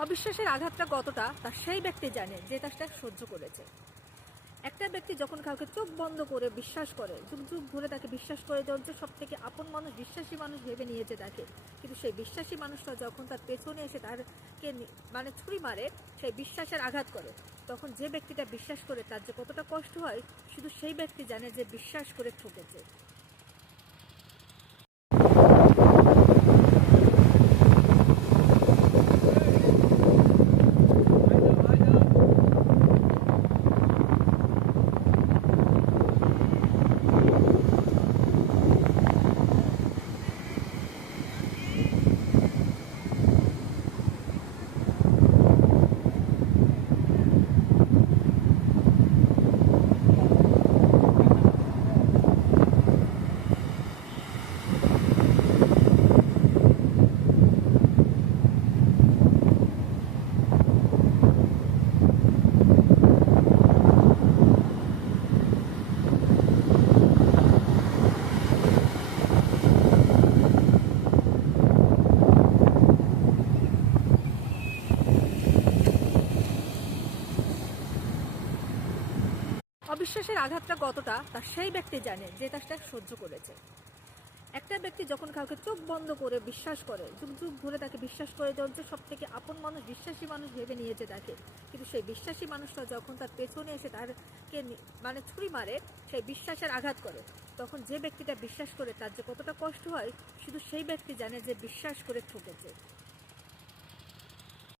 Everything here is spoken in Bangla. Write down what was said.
অবিশ্বাসের আঘাতটা কতটা, তা সেই ব্যক্তি জানে যে তাটা সহ্য করেছে। একটা ব্যক্তি যখন কাউকে চোখ বন্ধ করে বিশ্বাস করে, যুগ যুগ ধরে তাকে বিশ্বাস করে চলছে সব থেকে আপন মানুষ, বিশ্বাসী মানুষ ভেবে নিয়েছে তাকে। কিন্তু সেই বিশ্বাসী মানুষটা যখন তার পেছনে এসে তারকে মানে ছুরি মারে, সেই বিশ্বাসের আঘাত করে। তখন যে ব্যক্তিটা বিশ্বাস করে তার যে কতটা কষ্ট হয়, শুধু সেই ব্যক্তি জানে যে বিশ্বাস করে ঠকেছে। অবিশ্বাসের আঘাতটা কতটা, তা সেই ব্যক্তি জানে যে তাটা সহ্য করেছে। একটা ব্যক্তি যখন কাউকে চোখ বন্ধ করে বিশ্বাস করে, যুগ যুগ ধরে তাকে বিশ্বাস করে চলছে সব থেকে আপন মানুষ, বিশ্বাসী মানুষ ভেবে নিয়েছে তাকে। কিন্তু সেই বিশ্বাসী মানুষটা যখন তার পেছনে এসে তারকে মানে ছুরি মারে, সেই বিশ্বাসের আঘাত করে। তখন যে ব্যক্তিটা বিশ্বাস করে তার যে কতটা কষ্ট হয়, শুধু সেই ব্যক্তি জানে যে বিশ্বাস করে ঠকেছে।